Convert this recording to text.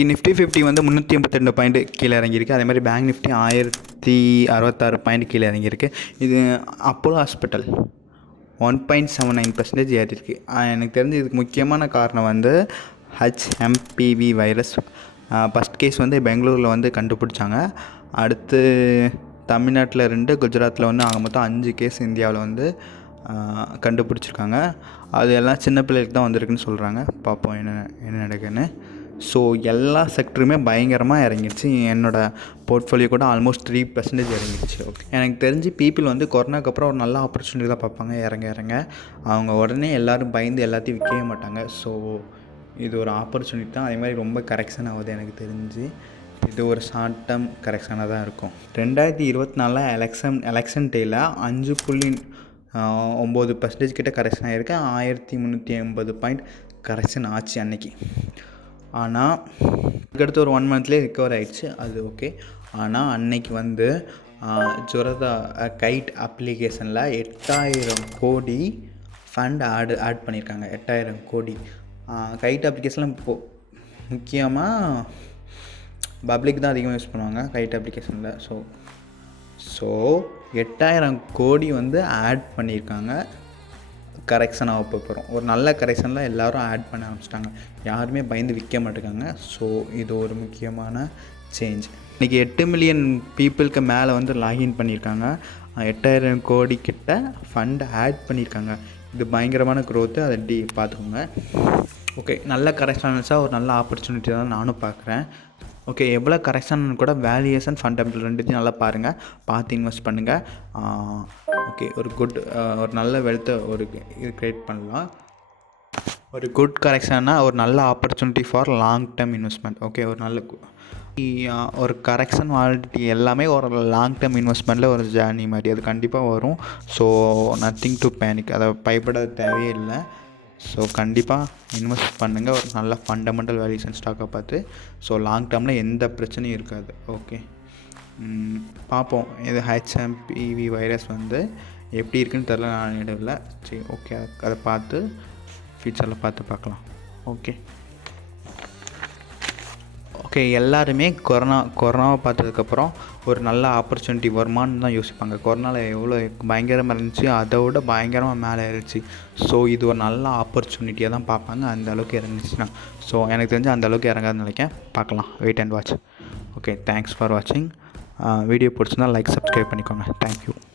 Nifty 50 வந்து 382 point கீழே இறங்கியிருக்கு. அதே மாதிரி பேங்க் நிஃப்டி 1066 பாயிண்ட் கீழே இறங்கியிருக்கு. இது அப்போலோ ஹாஸ்பிட்டல் 1.79% ஏறிருக்கு. எனக்கு தெரிஞ்சு இதுக்கு முக்கியமான காரணம் வந்து ஹெச்எம்பிவி வைரஸ். ஃபஸ்ட் கேஸ் வந்து பெங்களூரில் வந்து கண்டுபிடிச்சாங்க. அடுத்து தமிழ்நாட்டில் 2, குஜராத்தில் வந்து ஆக மொத்தம் 5 கேஸ் இந்தியாவில் வந்து கண்டுபிடிச்சிருக்காங்க. அது எல்லாம் சின்ன பிள்ளைகளுக்கு தான் வந்திருக்குன்னு சொல்கிறாங்க. பார்ப்போம் என்ன நடக்குதுன்னு. ஸோ எல்லா செக்டருமே பயங்கரமாக இறங்கிடுச்சு. என்னோடய போர்ட்ஃபோலியோ கூட ஆல்மோஸ்ட் 3% இறங்கிடுச்சு. ஓகே, எனக்கு தெரிஞ்சு பீப்புள் வந்து கொரோனாக்கு அப்புறம் ஒரு நல்ல ஆப்பர்ச்சுனிட்டி தான் பார்ப்பாங்க. இறங்க அவங்க உடனே எல்லோரும் பயந்து எல்லாத்தையும் விற்கவே மாட்டாங்க. ஸோ இது ஒரு ஆப்பர்ச்சுனிட்டி தான். அதே மாதிரி ரொம்ப கரெக்ஷன் ஆகுது. எனக்கு தெரிஞ்சு இது ஒரு ஷார்ட் டேர்ம் கரெக்ஷனாக தான் இருக்கும். 2024 எலெக்ஷன் டேயில் 5.9% கிட்ட கரெக்ஷன் ஆகிருக்கு. 1380 பாயிண்ட் கரெக்ஷன் ஆச்சு அன்னைக்கு. ஆனால் அதுக்கடுத்து ஒரு 1 மந்த்லேயே ரிக்கவர் ஆகிடுச்சு. அது ஓகே. ஆனால் அன்னைக்கு வந்து ஜொரதா கைட் அப்ளிகேஷனில் 8000 கோடி ஃபண்ட் ஆட் பண்ணியிருக்காங்க. 8000 கோடி கைட் அப்ளிகேஷனில் இப்போது முக்கியமாக பப்ளிக் தான் அதிகமாக யூஸ் பண்ணுவாங்க கைட் அப்ளிகேஷனில். ஸோ 8000 கோடி வந்து ஆட் பண்ணியிருக்காங்க. கரெக்ஷன் ஆக போகிறோம். ஒரு நல்ல கரெக்ஷனில் எல்லோரும் ஆட் பண்ண ஆரம்பிச்சிட்டாங்க. யாருமே பயந்து விற்க மாட்டேங்காங்க. ஸோ இது ஒரு முக்கியமான சேஞ்ச். இன்றைக்கி 8 மில்லியன் பீப்புளுக்கு மேலே வந்து லாகின் பண்ணியிருக்காங்க. 8000 கோடி கிட்ட ஃபண்ட் ஆட் பண்ணியிருக்காங்க. இது பயங்கரமான க்ரோத்து. அதை பார்த்துக்கோங்க. ஓகே, நல்ல கரெக்ஷன்ஸாக ஒரு நல்ல ஆப்பர்ச்சுனிட்டி தான் நானும் பார்க்குறேன். ஓகே, எவ்வளோ கரெக்ஷன் கூட வேல்யூவேஷன் ஃபண்டமெண்டல் ரெண்டுத்தையும் நல்லா பாருங்கள், பார்த்து இன்வெஸ்ட் பண்ணுங்கள். ஓகே, ஒரு நல்ல வெல்த்தை இது க்ரியேட் பண்ணலாம். ஒரு குட் கரெக்ஷன்னா ஒரு நல்ல opportunity for long term investment. Okay, ஒரு கரெக்ஷன் வாலிட்டி எல்லாமே ஒரு லாங் டேர்ம் இன்வெஸ்ட்மெண்ட்டில் ஒரு ஜேர்னி மாதிரி அது கண்டிப்பாக வரும். ஸோ நத்திங் டு பேனிக், அதை பயப்பட தேவையே இல்லை. ஸோ கண்டிப்பாக இன்வெஸ்ட் பண்ணுங்கள் ஒரு நல்ல ஃபண்டமெண்டல் வேல்யூஷன் ஸ்டாக்கை பார்த்து. ஸோ லாங் டேர்மில் எந்த பிரச்சனையும் இருக்காது. ஓகே, பார்ப்போம். இது ஹெச்எம்பிவி வைரஸ் வந்து எப்படி இருக்குன்னு தெரில, நான் இடவில்லை. சரி, ஓகே, அதை பார்த்து ஃபியூச்சரில் பார்க்கலாம். ஓகே, எல்லாருமே கொரோனாவை பார்த்ததுக்கப்புறம் ஒரு நல்ல ஆப்பர்ச்சுனிட்டி வருமானு தான் யோசிப்பாங்க. கொரோனாவில் எவ்வளோ பயங்கரமாக இருந்துச்சு, அதை விட பயங்கரமாக மேலே இருந்துச்சு. ஸோ இது ஒரு நல்ல ஆப்பர்ச்சுனிட்டியாக தான் பார்ப்பாங்க. அந்த அளவுக்கு இறங்குச்சுன்னா. ஸோ எனக்கு தெரிஞ்சு அந்த அளவுக்கு இறங்காதுன்னு நினைக்கிறேன். பார்க்கலாம், wait and watch. Okay, thanks for வாட்சிங். வீடியோ பிடிச்சிருந்தா லைக், சப்ஸ்கிரைப் பண்ணிக்கோங்க. தேங்க்யூ.